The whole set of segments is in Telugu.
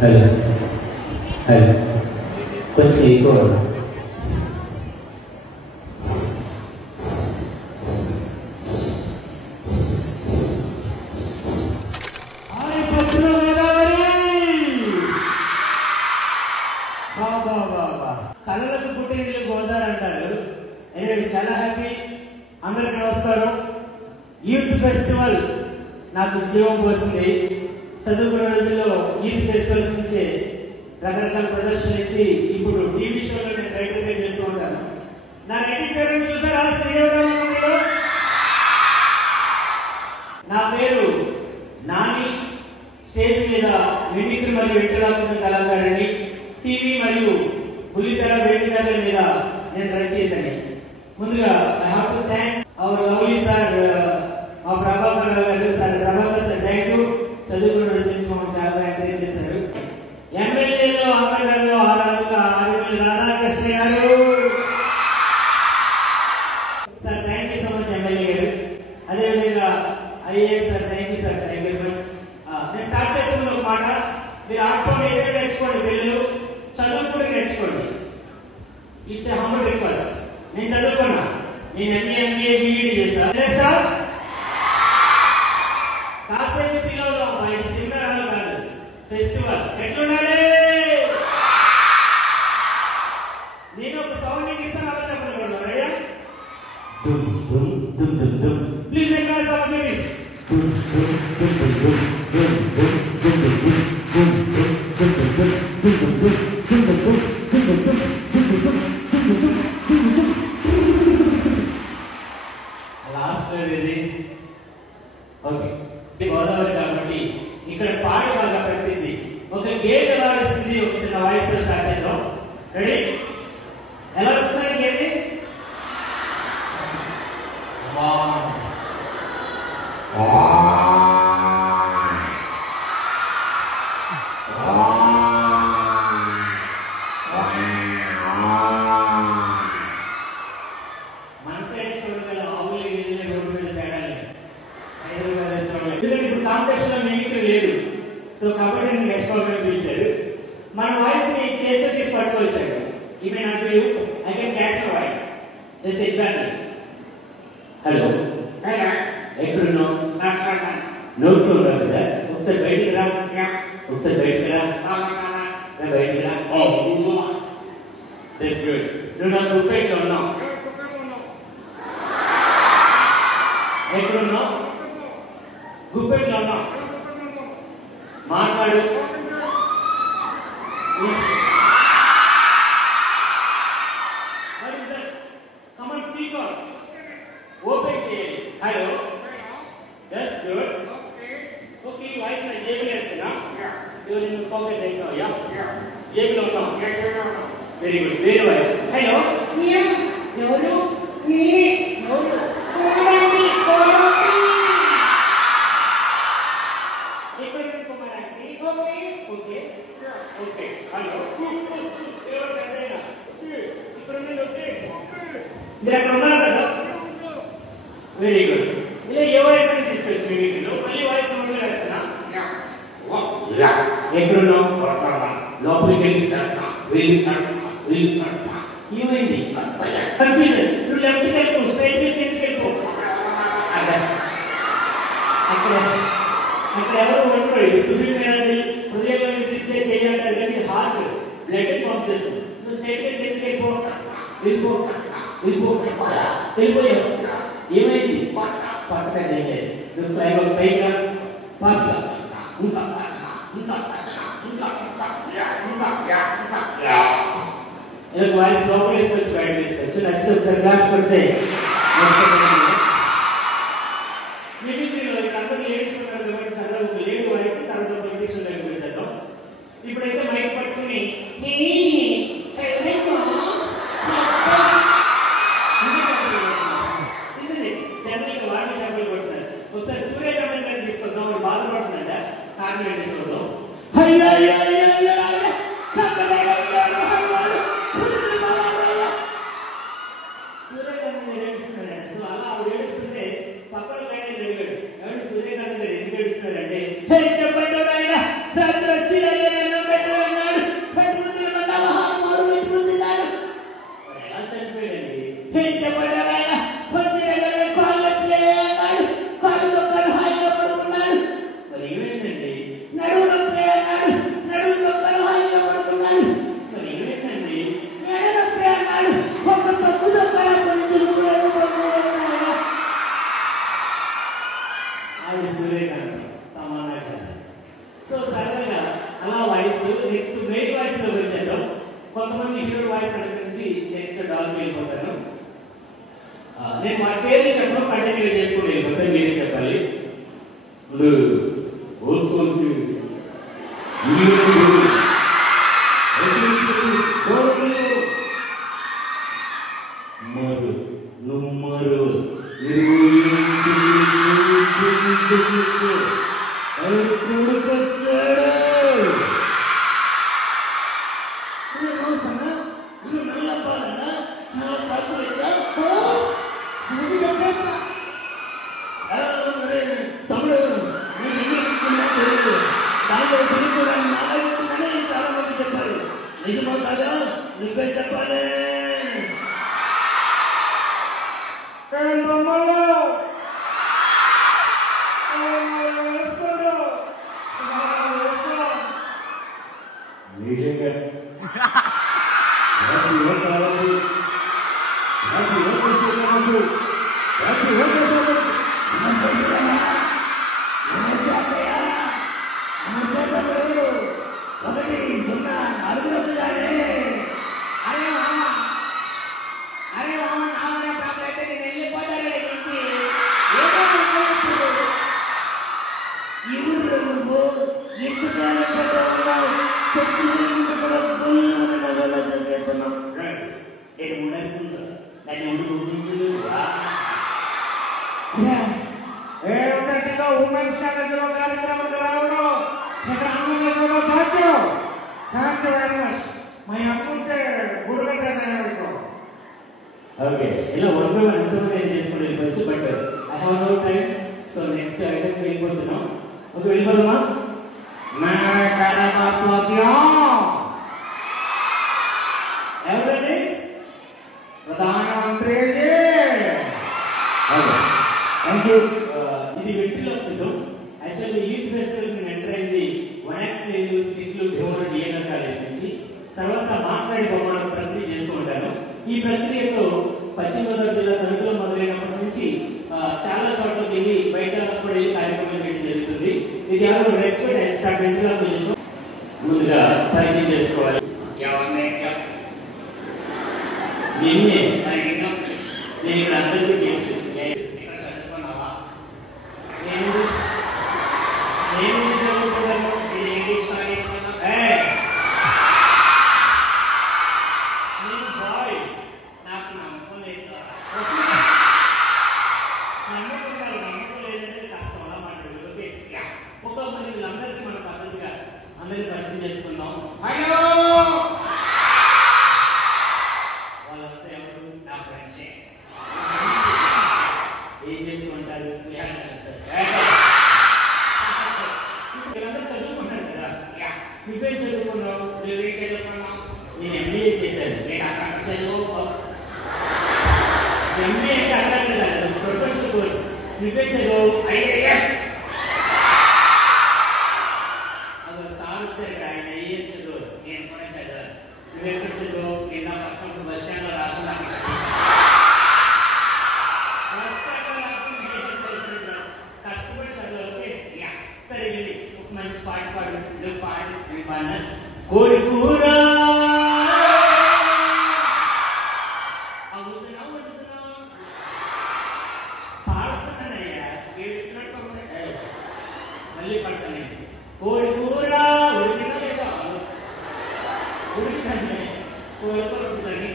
హలో హలో కొంచెం ఎక్కువ కళలకు పుట్టినట్లు గోదావరి అంటారు. చాలా హ్యాపీ అందరు ఇక్కడ వస్తారు. యూత్ ఫెస్టివల్ నాకు జీవం పోసింది. చదువుకున్న రోజుల్లో యూత్ ఫెస్టివల్స్ నుంచి రకరకాల ప్రదర్శనలు ఇచ్చి ఇప్పుడు టీవీ షోలో నేను రైటర్గా చేస్తూ ఉంటాను. నా నటించారని చూసారా శ్రీరామలో? నా పేరు నాని. స్టేజ్ మీద మిమిక్రీ మరియు వెంకటాకృష్ణ కళాకారుని, టీవీ మరియు బుల్లితెర వెండితెరల మీద నేను రచయితని. ముందుగా I have to thank our lovely sir మా ప్రభాకర్ గారు. Sir Prabhakar sir thank you. చదువుకున్న రోజు నుంచి మమ్మల్ని చాలా ఎంకరేజ్ చేశారు. ఎమ్మెల్యేలో అమ్మగారు ఆరుమల్లి రాధాకృష్ణ గారు. Sir thank you so much MLA గారు. అదేవిధంగా IAS sir thank you sir, thank you very much. నేను స్టార్ట్ చేస్తున్న ఒక మాట, మీరు ఆటోని ఏదైనా నేర్చుకోండి, పిల్లలు చదువు కూడా నేర్చుకోండి. It's a humble request. నేను చదువుకున్నా, నేను ఎంఏ బీఈడి చేశా. కాసేపు శిలోలో ఇది సింగరాలు కాదు, ఫెస్టివల్. ఎట్లుండాలి? నేను ఒక సౌండింగ్ ఇస్తాను, అలా చెప్పకూడదు. రెడీ? దుమ్ దుమ్ దుమ్ దుమ్ దుమ్. Please encourage our meetings. దుమ్ దుమ్ దుమ్ దుమ్ దుమ్ దుమ్ దుమ్ దుమ్ దుమ్ దుమ్ దుమ్ దుమ్ దుమ్ దుమ్ దుమ్ దుమ్. లాస్ట్ ఇది ఓకే. గోదావరి కాబట్టి ఇక్కడ పాట బాగా ప్రసిద్ధి. ఒక గేట్ ఎలా వస్తుంది? ఒక చిన్న వాయిస్ తో స్టార్ట్ చేద్దాం. రెడీ? ఎలా వస్తుంది గేట్? మన సైడ్ చూడగల ఆవులు గేదెలు రోడ్డు మీద తేడాలి. హైదరాబాద్ చూడలేదు. ఇప్పుడు కాంపిటీషన్ లో మిమిక్రీ లేదు, సో కాబట్టి నెక్స్ట్ ప్రోగ్రామ్ పిలిచారు. మన వాయిస్ ని చేతితో తీసి పట్టుకొచ్చాడు. ఈవెన్ అంటూ you I can catch my voice just exactly. Hello ఎక్కడున్నావు? నోట్లో ఉన్నావు కదా, ఒకసారి బయటికి రా. ఒకసారి బయటికి రా. బయటికి రా. That's good. నువ్వు నాకు గుప్పేట్లో ఉన్నావు. ఎక్కడున్నావు? గుప్పెట్లో ఉన్నావు. మాట్లాడు. Come on speak out. ఓపెన్ చేయాలి. Hello, that's good. Okay, voice నా జేబులో వేస్తున్నా. ఎవరు పాకెట్ అయినావు? యా, జేబులో ఉన్నావు. Very good. వేరే వాయిస్. హలో, ఎవరు? నేనే. ఎవరు? Okay okay. హలో, ఎవరు పెద్దయినా? ఇప్పుడు మీరు అక్కడ ఉన్నారు కదా? Very good. ఇలా ఏ వాయిస్ అని తీసుకొచ్చి మీటింగ్లో మళ్ళీ వాయిస్ మొదలు వేస్తున్నా. ఎక్కడున్నావు? లోపలికి ఏమైంది? కన్ఫ్యూజన్. నువ్వు లెఫ్ట్కి వెళ్ళిపో, స్ట్రైట్ కిందకి వెళ్ళిపో. అక్కడ ఎవరు ఉండరు. హృదయంలో నిద్రించే చేయాలంటారు కానీ హార్ట్ బ్లడ్ పంప్ చేస్తుంది. నువ్వు స్ట్రైట్ గా కిందకి వెళ్ళిపో. వెళ్ళిపో వెళ్ళిపో వెళ్ళిపోయావు. ఏమైంది? పక్కనే నువ్వు పైగా ఫాస్ట్ గా ఇంకా ఇంకా ఇంకా ఇలా వాయిస్ లోపల వేసుకోవచ్చు, బయట వేసుకోవచ్చు. నచ్చి ఒకసారి క్లాస్ కొడితే మిమిక్రీలో ఇక్కడ అందరూ లేడీస్ ఉన్నారు కాబట్టి సరదా ఒక లేడీ వాయిస్ తర్వాత ఇంగ్లీష్ చేద్దాం. ఇప్పుడైతే మైక్ పట్టుకుని జనరల్గా వాడిని చేపలు కొడుతున్నారు. ఒకసారి సూర్యకాంత్ గారిని తీసుకొద్దాం. వాడు బాధపడుతున్నాడ, కారణం ఏంటి చూద్దాం. సూర్యకాంత్ గారు ఏడుస్తున్నారండి. సో అలా ఆవిడ ఏడుస్తుంటే పక్కన ఆయన లేడు. ఎవరు సూర్యకాంత్ గారు ఎందుకు ఏడుస్తున్నారంటే చెప్పండి ఆయన రాత్రి వచ్చి అయ్యా పెట్టాడు పెట్టుకుంది మహాత్మాడు పెట్టుకుంటున్నాడు ఎలా చనిపోయాడండి చెప్పండి ఆయన వచ్చి కాళ్ళు అన్నాడు కాళ్ళు దొక్కలు హాయిగా పడుకున్నాడు మరి ఏమైందండి నడువు నొప్పి అన్నాడు నడువు దొక్కలు హాయిగా పడుకున్నాడు మరి ఏమైందండి నడు నొప్పి అన్నాడు ఒక తప్పు దొక్కల ఆవిడ సూర్యకాంత్ తమన్నా కథ. సో సరదాగా అలా వాయిస్ నెక్స్ట్ మెయిన్ వాయిస్ లో వచ్చేద్దాం. కొంతమంది హీరో వాయిస్ నుంచి నెక్స్ట్ డాల్కి వెళ్ళిపోతాను. నేను మా పేరు చెప్పడం కంటిన్యూ చేసుకుని వెళ్ళిపోతే మీరే చెప్పాలి. తమ్ముడు దాంట్లో చాలా మంది చెప్పారు. నిజమో కాదా నువ్వే చెప్పాలి. ఒకటి సున్నా అరుగులు ఉమెన్స్ కాలేజీలో కార్యక్రమాలు రావడం ఇక్కడ అన్నంలో థ్యాంక్ యూ వెరీ మచ్. మా అమ్ముంటే గుడి కట్టాను. ఓకే, ఇలా వన్ బై వన్ ఎంతోమంది ఏం చేసుకుని వెళ్ళిపోవచ్చు. But I have no time. So next item వెళ్ళిపోతున్నాం. ఓకే, వెళ్ళిపోదామా? ఎవరండి? ప్రధానమంత్రి. Thank you. ఇది వెంట్రిలోక్విజం. యాక్చువల్లీ యూత్ ఫెస్టివల్ మేము ఎంటర్ అయింది వనాక్లు స్టిక్లు డెవోర్ డిఎన్ఆర్ కాలేజ్ నుంచి. తర్వాత మాట్లాడి బొమ్మడం ప్రక్రియ చేస్తూ ఉంటాను. ఈ ప్రక్రియతో పశ్చిమ గోదావరి జిల్లా తణుకులో మొదలైనప్పటి నుంచి చాలా చోట్లకి వెళ్ళి బయట కూడా కార్యక్రమాలు చేయడం జరుగుతుంది. ఇది ఎవరు రెస్పెక్ట్ అండ్ స్టార్ట్ వెంట్రిలోక్విజం ముందుగా పరిచయం చేసుకోవాలి. నిన్నే నేను ఇక్కడ అందరికీ తెలుసు. నేను చదువుకున్నాను. ఇది ఇంగ్లీష్ కాలేజ్. నేను బాయ్. నాకు నమ్మకం లేదు. నమ్మకం లేదంటే కష్టం. అలా మాట్లాడదు. ఓకే, ఒక మరి వీళ్ళందరికీ మన పద్ధతిగా అందరికీ పరిచయం చేసుకుందాం. హలో, వాళ్ళంతా ఎవరు? నా ఫ్రెండ్సే. ఏం చేసుకుంటారు? చదువుకుంటారు కదా. నువ్వేం చదువుకున్నావు? నువ్వేం చదువుకున్నావు? నేను ఎంబీఏ చేశాను. నేను అక్కడ చదువు ఎంబీఏ అంటే అర్థం కదా, ప్రొఫెషనల్ కోర్స్. నువ్వే చదువు? ఐఏఎస్. అదో సార్ వచ్చారు, ఆయన ఐఏఎస్ చదువు. నేను కూడా చదివాను. నువ్వెక్కడ చదువు? నేను నా ఫస్ట్ బస్ స్టాండ్ లో రాసుకున్నా. కష్టపడి చదవాలి. సరే, ఒక మంచి పాట పాడు. నువ్వు పాడు. నేను పాడినా కోడి కూర అవుతున్నా వండుతున్నా పాడుతున్నానయ్యా. మళ్ళీ పడతానండి. కోడి కూర ఉడికినా లేదా? ఉడికిందండి. కోడి కూర ఉడుకుతుంది.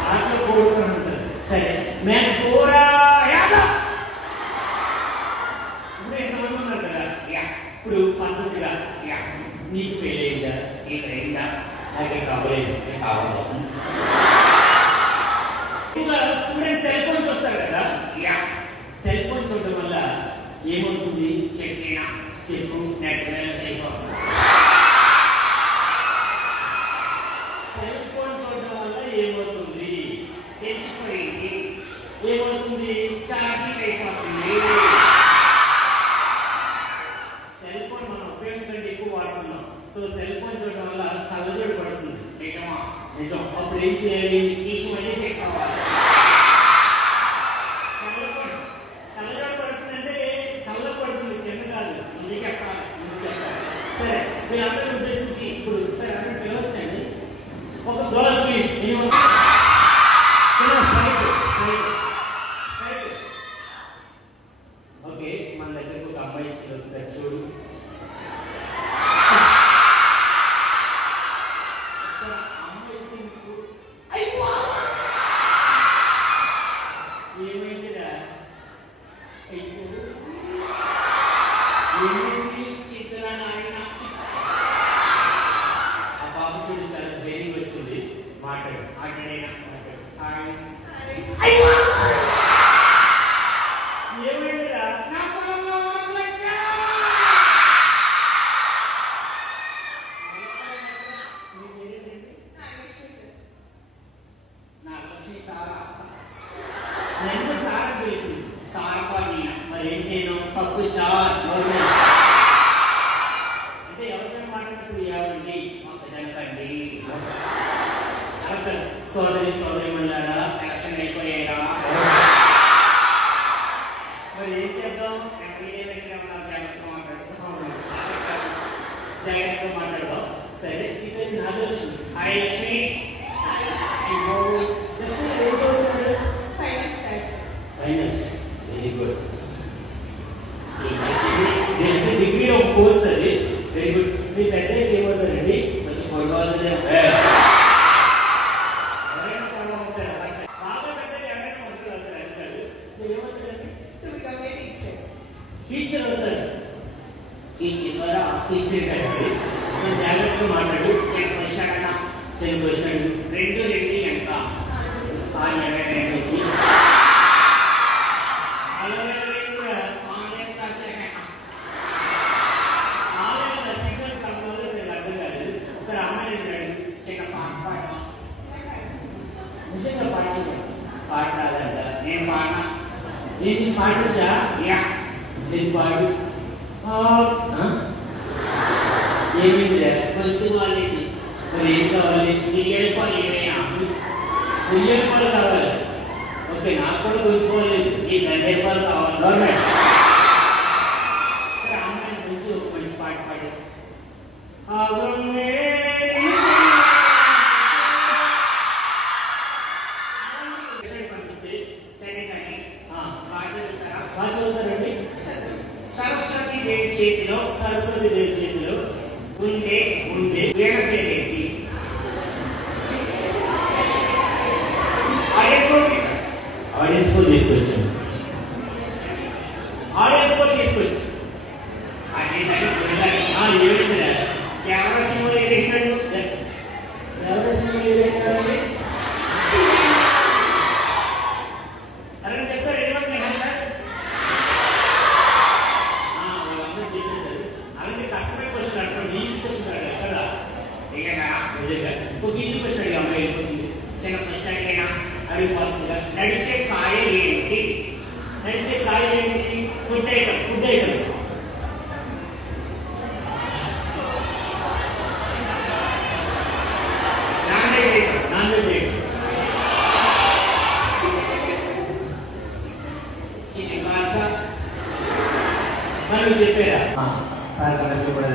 పాటలో కోడుకొని ఉంటుంది. సరే, మేము కూర. ఇప్పుడు ఎంతమంది ఉన్నారు కదా. ఇప్పుడు పద్ధతిగా నీకు పెళ్ళయిందా? నీకు అయిందా? నాకే కావలేదు. కావాలి. ఇంకా స్టూడెంట్ సెల్ ఫోన్స్ వస్తారు కదా. సెల్ ఫోన్ చూడటం వల్ల ఏమవుతుంది? చెప్పినా చెప్పు నెట్ బ్యాలెన్స్ అయిపోతుంది. సెల్ ఫోన్ చూడడం వల్ల ఏమవుతుంది? తెలిసిపోయింది. ఏమవుతుంది? ఛార్జింగ్ అయిపోతుంది. సెల్ ఫోన్ మనం ఉపయోగం కంటే ఎక్కువ వాడుతున్నాం. సో సెల్ ఫోన్ చూడడం వల్ల కళ్ళజోడు పడుతుంది. నిజమా? నిజం. అప్పుడు ఏం చేయాలి? తీసి మళ్ళీ పెట్టుకోవాలి. కళ్ళజోడు పడుతుందంటే కళ్ళ పడుతుంది, కింద కాదు. ముందు చెప్పాలి, ముందు చెప్పాలి. సరే, మీరందరూ ఉద్దేశించి ఇప్పుడు సరే అంటే పిలవచ్చండి. ఒక గోల్ ప్లీజ్. ఓకే, మన దగ్గరకు ఒక అమ్మాయి ఇచ్చింది. ఒకసారి చూడు. అమ్మాయి ఇచ్చింది చూడు. ఏమైందిరా? ఏమైంది? చిత్రా నాయన. ఆ బాబు చూడు చాలా ధైర్యం వచ్చింది. మాట్లాడు మాట్లాడైనా మాట్లాడు. ఏమైందిరా? నా పొలంలో వడ్లొచ్చా. మీ పేరేంటండి? నాగలక్ష్మి. సారా నన్ను సారా పిలిచింది. సారా పాడిన మరి ఏంటేనో పప్పు చారు అంటే ఎవరితో మాట్లాడినప్పుడు ఏమండి మాకు జనకండి. సోదరి సోదరి మన్నారా ఎలక్షన్ అయిపోయారా? మరి ఏం చేద్దాం? జాగ్రత్తగా మాట్లాడదాం. సరే, ఇక్కడ Nagalakshmi. Hi Lakshmi. Very good. Degree of course అది. Very good. మీ పెద్ద ఏమవుతారండి? కొంచెం పొడవాలి. ఎవరైనా పొడవ అవుతారు. బాగా పెద్దగా ఎవరైనా మొదలు అవుతారు. అది కాదు. మీరు ఏమవుతారండి? టీచర్ అవుతారు. టీచర్ ద్వారా టీచర్ కదండి. సో జాగ్రత్తగా మాట్లాడు. చెల్లి క్వశ్చన్ 2 2 ఎంత? 22. నిజంగా పాట రాదంట. నేను పాడినా. నేను పాడచ్చా? నేను పాడు. ఏమైంది? కొంచెం వాళ్ళకి మరి ఏం కావాలి? మిరియాల పాలు ఏమైనా? మిరియాల పాలు కావాలి. ఓకే, నాకు కూడా గుర్తుకోలేదు. ఈ గంటల పాలు కావాలి. గవర్నమెంట్ అమ్మాయి గురించి ఒక మంచి పాట పాడు. పంపించి సరే కానీ బాగా చదువుతారండి. సరస్వతి దేవి చేతిలో ఉండే వీణ పేరేంటి? ఆడియన్స్ ఫోన్ తీసుకొచ్చాను. అదే దాన్ని ఏమైందిరా? కెమెరా సినిమా ఏదైనాడు? కెమెరా సినిమా ఏదైనాడండి? అరే చెప్తారు ఎటువంటి వాళ్ళందరూ చెప్పేశారు. అలాగే కష్టమైన క్వశ్చన్ అడగండి. ఈజీ క్వశ్చన్ అడగాలి కదా. నిజంగా ఒక ఈజీ క్వశ్చన్ అడిగి అమ్మాయి వెళ్ళిపోతుంది. చిన్న క్వశ్చన్ అడిగినా అడిగిపోతుందిగా. నడిచే కాయలు ఏంటి? Food item. Non veg item. Chicken కాల్చా. మరి చెప్పారా? సార్ కలెక్టర్ కూడా